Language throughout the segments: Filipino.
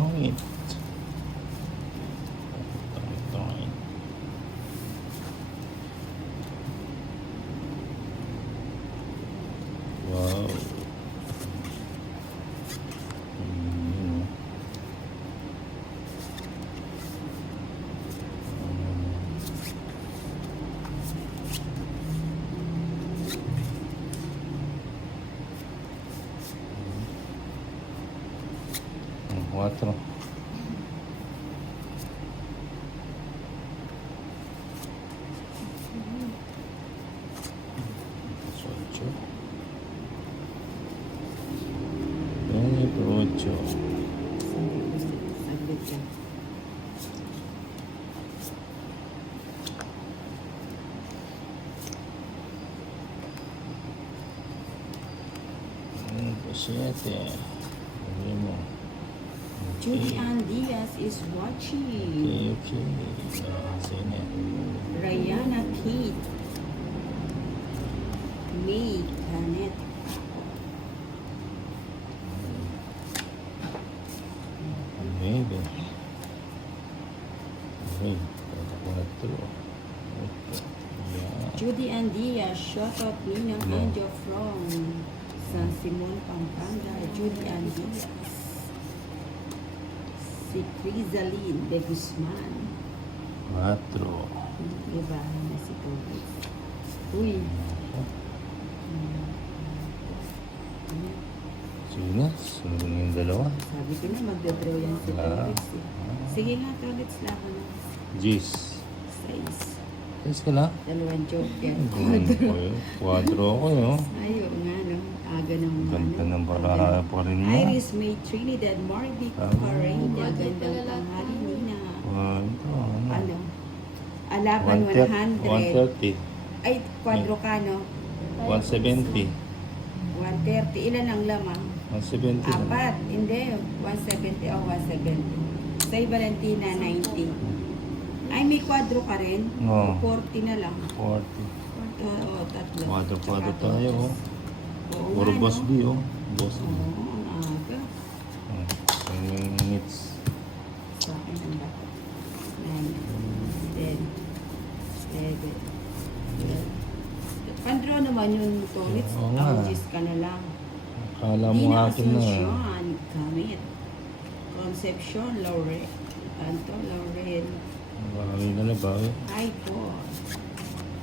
tongit. Tongit. Wow. Cuatro. Ocho. 28. Saglit yan. Siete. Sabi mo. Julian Diaz is watching. Okay. Sine. Rayana Kate. May Canet. Maybe. Okay. Cuatro. Okay. Yeah. Judy and Diaz, shout out Ninang No. Angel from San Simon, Pampanga. Judy and Diaz. Si Crisaline de Guzman. Cuatro. Iba na si Tobis. Uy. Sige, sunod na yung dalawa. Sabi ko na magdadraw yan si Tobis. Sige nga, Tobis lang. Gis. 6. Yes ka na? Dalawang joker. Quadro ako yun. Ayaw nga, no? Aga ng Ganda ng para pa rin mo. Iris May Trinidad Marvic Pareda. Gandang tanghali, Nina. Ito, ano? Ano? Alaban 100. 130. Ay, kwadro ka, no? 170. 130. Ilan ang lamang? 170. Apat. Hindi. 170 o 170. Say Valentina, 90. Ay, may kwadro ka rin? Oo. 40 na lang. 40. Oo, tatlo. Quadro Tsaka tayo, oh. Oo Puro nga, boss no? B, oh. Boss B. Oo, ang aga. 10 minutes. Sa akin ang bata. 9, 10, 11, 12. Pandro naman yung tolits. Oo nga. August ka na lang. Akala mo Dina akin na. Asuncion, Kamit. Concepcion, Laurel. Anto, Laurel. Bawi na na, bawi. Hi po.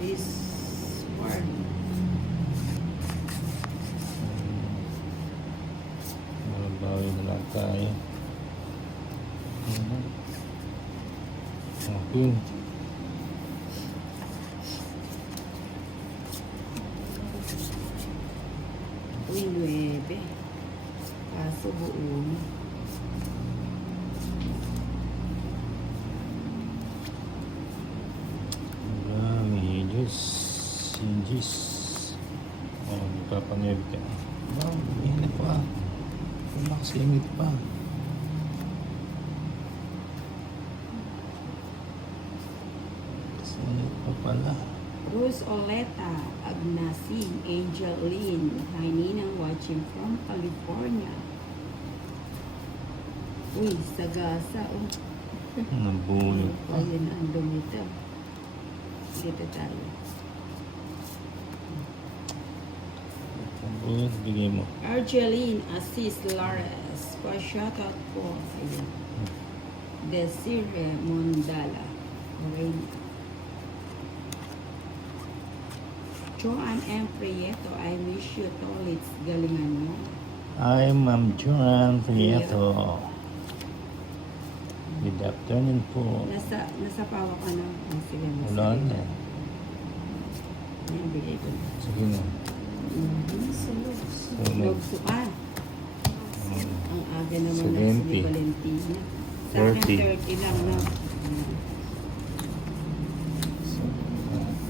This word. Bawi na lang tayo. Okay. Uy, 9. Kaso buong. Marami. Diyos. Diyos. Nagpapangyab ka. Init pa. Init pa. Init pa pala. Rose Oleta, Agnasin, Angel Lynn, hi Ninang watching from California. Uy, sagasa. Oh. Nabunod pa. Ayun, ang dumito. Dito tayo. Nabunod, bigay mo. Argeline Assis Lares, pa-shoutout po. Ayun. Desiree Mondala. Morena. Joanne M. Prieto, I wish you tolits galingan mo. I'm Ma'am Joanne Prieto. Good afternoon po. Nasa pawa ka na. Oh, sige, Wala na. Ayan, bigay ko na. Sige na. Sunod. Sunod. Logso ka. Ang aga naman na 70. si Valentina. Sa akin, 30. 30 lang na.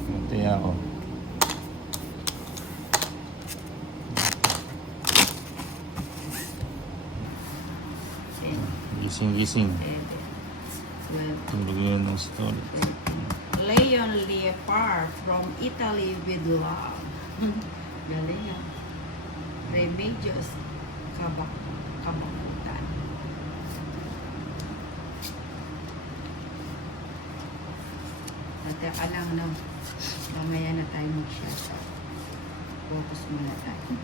Matay ako. Gising-gising. 12. Tulog yun ng story. Leon Liepar from Italy with love. Galing ah. Remedios Kabakutan. Teka lang, no? Mamaya na tayo mag-shoutout. Focus muna tayo.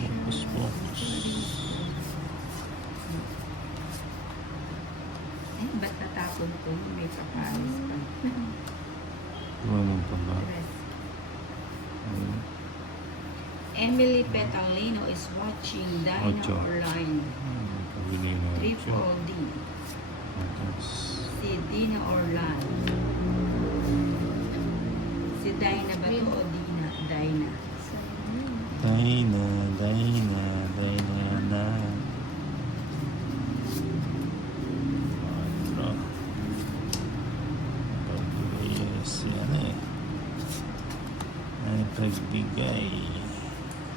Focus, focus. Eh, ba't natapon ko? May papalis pa. Ano pa ba? Tres. Ayun. Emily Petalino is watching Dina Ocho. Orline. Pabigay na. Triple D. Tapos, Si Dina Orline. Si Dina ba to o Dina? Dina. Dina na. Quatro. Pagbigay si ano eh. Ay, pagbigay.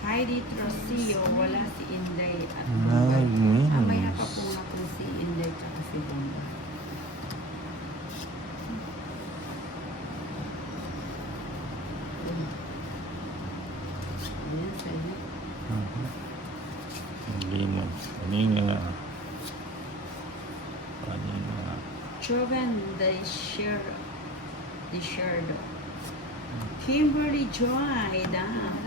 Heidi Trosillo, wala si Inday at Nag-minus. mamaya pa po na po si Inday at si Bomba. Ayan, sa'yo. Hindi mo. Kanina. Kanina. Joven de Sherdo. Kimberly Joy,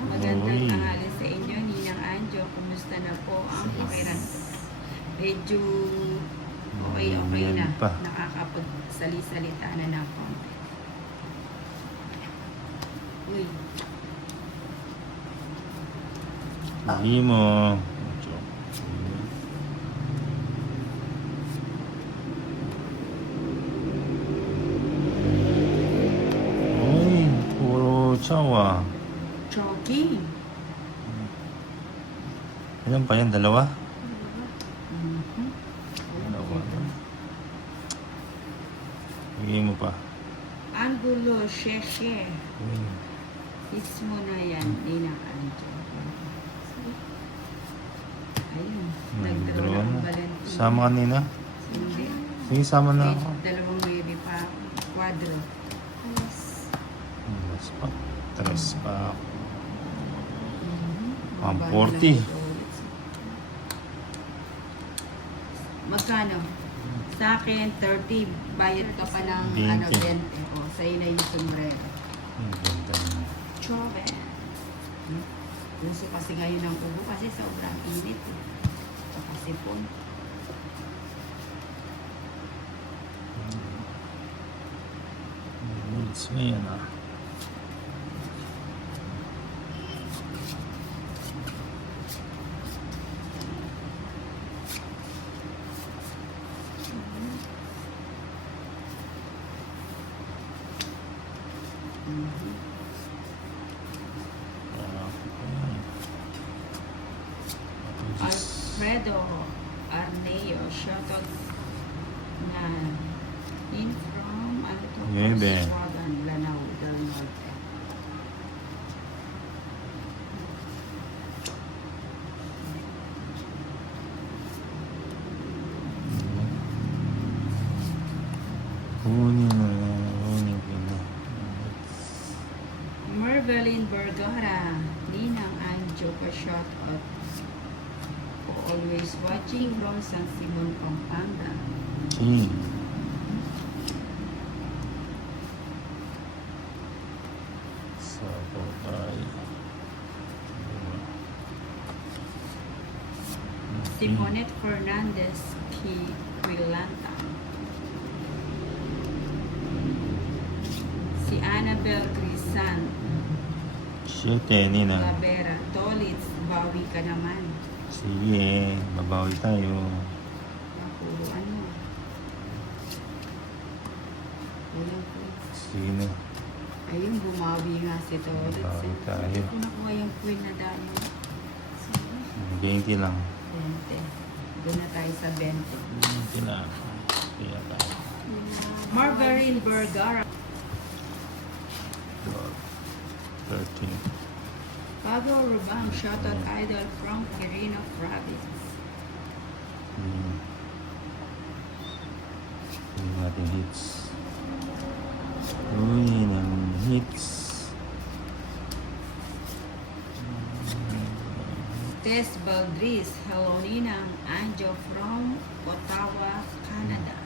magandang Oy. tanghali sa inyo, Ninang Anjo. Kumusta na po ang pakiramdam? Medyo okay na. Yan pa. Nakakapagsalita na ng konti. Uy, Hindi mo. Ay, puro tsawa. Choking. Ilan pa yan? Dalawa? Mhm. Dalawa. Bigay mo pa. Angulo, Sheshe. Uy. It's mo na yan, Ninang Anjo. Ayun, nagdraw na ang Valentino. Sama kanina? Hindi. Sige, sama na ako. Dalawang maybe pa. Quadro. Mas pa. Tres pa. Baba 140. na lang ulit. Magkano? Sa akin, 30. Bayad ka pa ng 20. 20. O, sa'yo na yung sombrero. Ang ganda na. Chove. Gusto kasi ngayon ng ubo kasi sobrang init. Tsaka sipon. It's ngayon ah. Alfredo Arneo, shoutout na in from ano to? Nueve. Swagan, Lanao del Norte. Kunin mo na. Kunin ko na. Mervelin Vergara, Ninang Anjo pa shoutout. Always watching from San Simon, Pampanga. King. Sa babae. Simonette Fernandez Quilanta. Si Annabel Crisan Siyete, Nina. Lavera. Tolitz, bawi ka naman. Sige, babawi tayo. Puro ano. Ayun po. Sige na. Ayun, bumawi nga si Tolitz. Babawi tayo. Kung nakuha yung queen na dami. 20 lang. 20. Doon na tayo sa 20. 20 lang. Kaya tayo. Margarine Vergara. 13. Pablo Rubang, shoutout idol from Quirino Province. Hindi natin hits. Uy, ng hits. Tess Baldris, hello Ninang Anjo from Ottawa, Canada.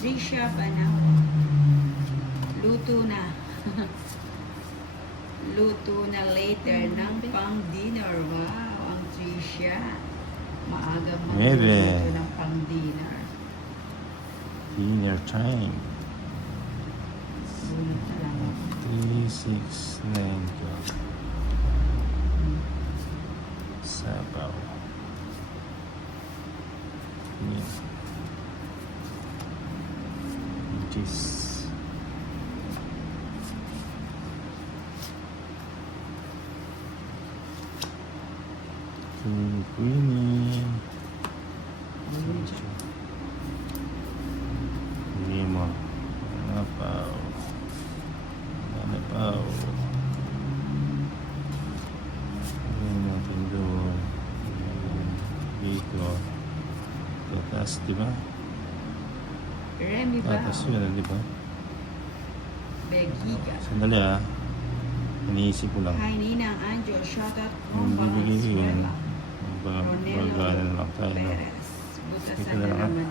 Trisha Banaw. Luto na. Luto na later ng pang-dinner. Wow, ang Trisha. Maaga Maybe. magluluto ng pang-dinner. Dinner time. Sulit na lang ako. 3, 6, 9, 12. Sabaw. Yan. Cheese. Queenie. Hindi mo. Napaw. Napaw. Hindi natin doon. Dito. Tatas, di ba? Remy ba? Tatas yun, di ba? Begiga. Sandali ah. Iniisip ko lang. Hi, Ninang Anjo. Shoutout Yung mo. bibigay ko yun. Ronelo Bagana lang tayo. No? Perez. Butasan Ito na na lang, naman.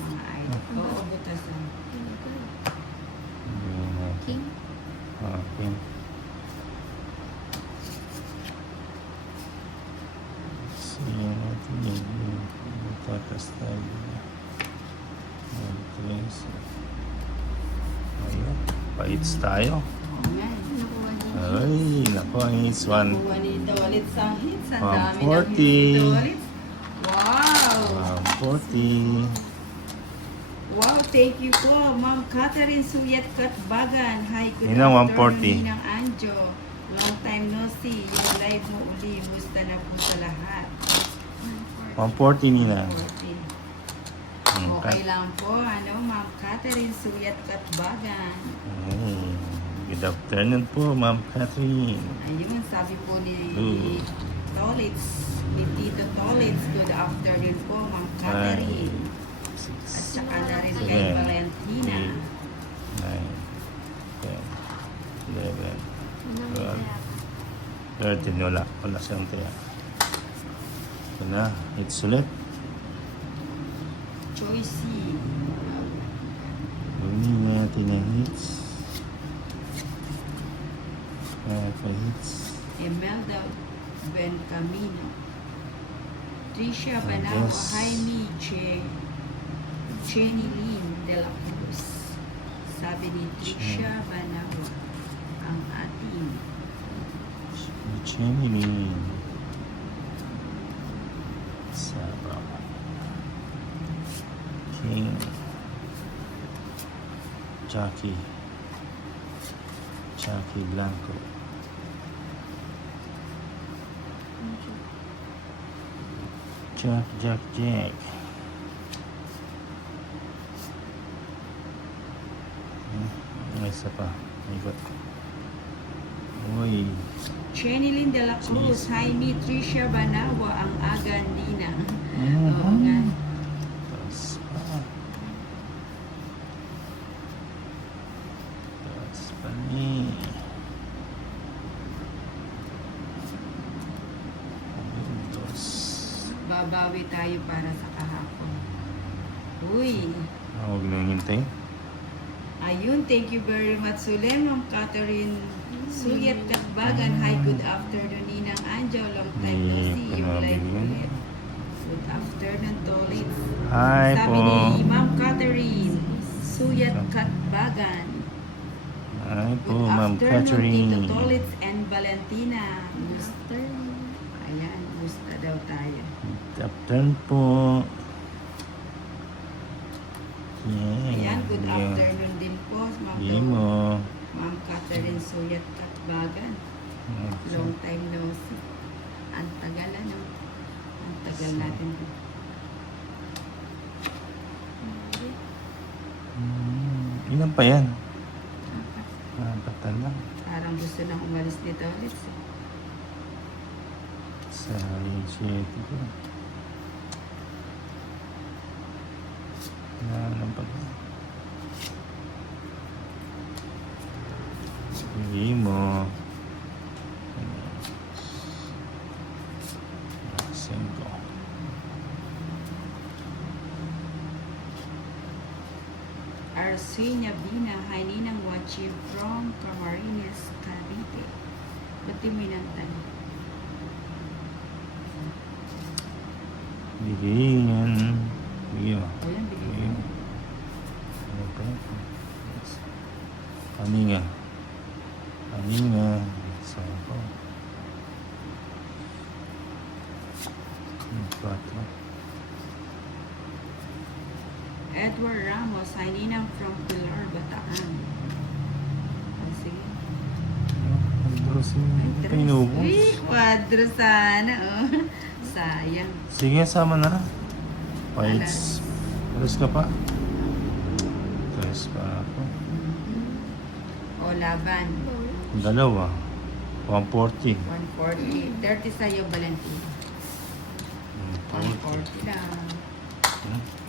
Mga idol. Oo, butasan. Hindi natin. King. Okay. Siya natin yun. Tatas tayo. Tres. Ayun. Paits tayo. Oo nga. Nakuha din. Ay, naku, ang hits one. Kuha ni Dolit sa hits. Ang dami ng 140. hits ni Dolit. Wow! 40. Wow, thank you po. Ma'am Catherine Suyat Katbagan. Hi, good Ninang, afternoon, 140. Ninang Anjo. Long time no see. Yung live mo uli. Musta na po sa lahat. 140 nila. 40. Hmm, Okay lang po. Ano, Ma'am Catherine Suyat Katbagan. Ay, good afternoon po, Ma'am Catherine. Ayun, sabi po ni Ooh. Tolitz, ni Tito Tolitz, good afternoon po, Ma'am Catherine. At saka na rin kay Seven, Valentina. 9, 10, 11, Unang Well, kaya. 13. Wala siyang tiya. Ito na, hits ulit. Choicy. Kunin natin ang hits. Kaya hits. Emelda Bencamino. Trisha Banawa, Yes. Jaime Jenny Lynn de la Cruz. Sabi ni Trisha Banawa, ang ating Jenny. Sabaw. King. Jackie Blanco. Jack. May isa pa. Ikot. Uy. Jenny Lynn de la Cruz, Jaime Trisha Banawa, ang Agandina. Mhm. Oo nga. Tapos pa ni. Dos. Babawi tayo para sa kahapon. Uy, Huwag nang hintay. ayun, thank you very much ulit, Ma'am Catherine Suyat Katbagan. Hi, good afternoon, Ninang Anjo. Long time no see. Yung live ulit. Good afternoon, Tolit. Hi Sabi po. ni Ma'am Catherine Suyat Katbagan. Hi po, Good Ma'am afternoon, Catherine. Tito Tolitz and Valentina. Afternoon. Ayan, gusta daw tayo. Afternoon po. Yeah. Ayan, good afternoon din po, Hindi mo. Ma'am Catherine Suyat Katbagan. Long time no see. Ang tagal ano. Ang tagal natin. Ilan pa yan? Bata lang. Parang gusto nang umalis ni Tolitz. Sa initiative ko. Nalang pa lang. Hindi mo. Cinco. Rasuina Bina, hi Ninang watching from Camarines, Cavite. Buti mo yung tali. Bigyan. Bigyan. O yan, bigay ko. Bigyan. Kaninga. Kaninga. Saan ko? 4. Edward Ramos, hi Ninang from Pilar, Bataan. O sige. Ay, tres. Pinubos. Uy, quadro sana. Oh. Sayang. Sige, sama na. Fights. Alas ka pa? Tres pa ako. O laban. Dalawa. 140. 140. 30 sa'yo, Valentin. 140 lang. Hmm.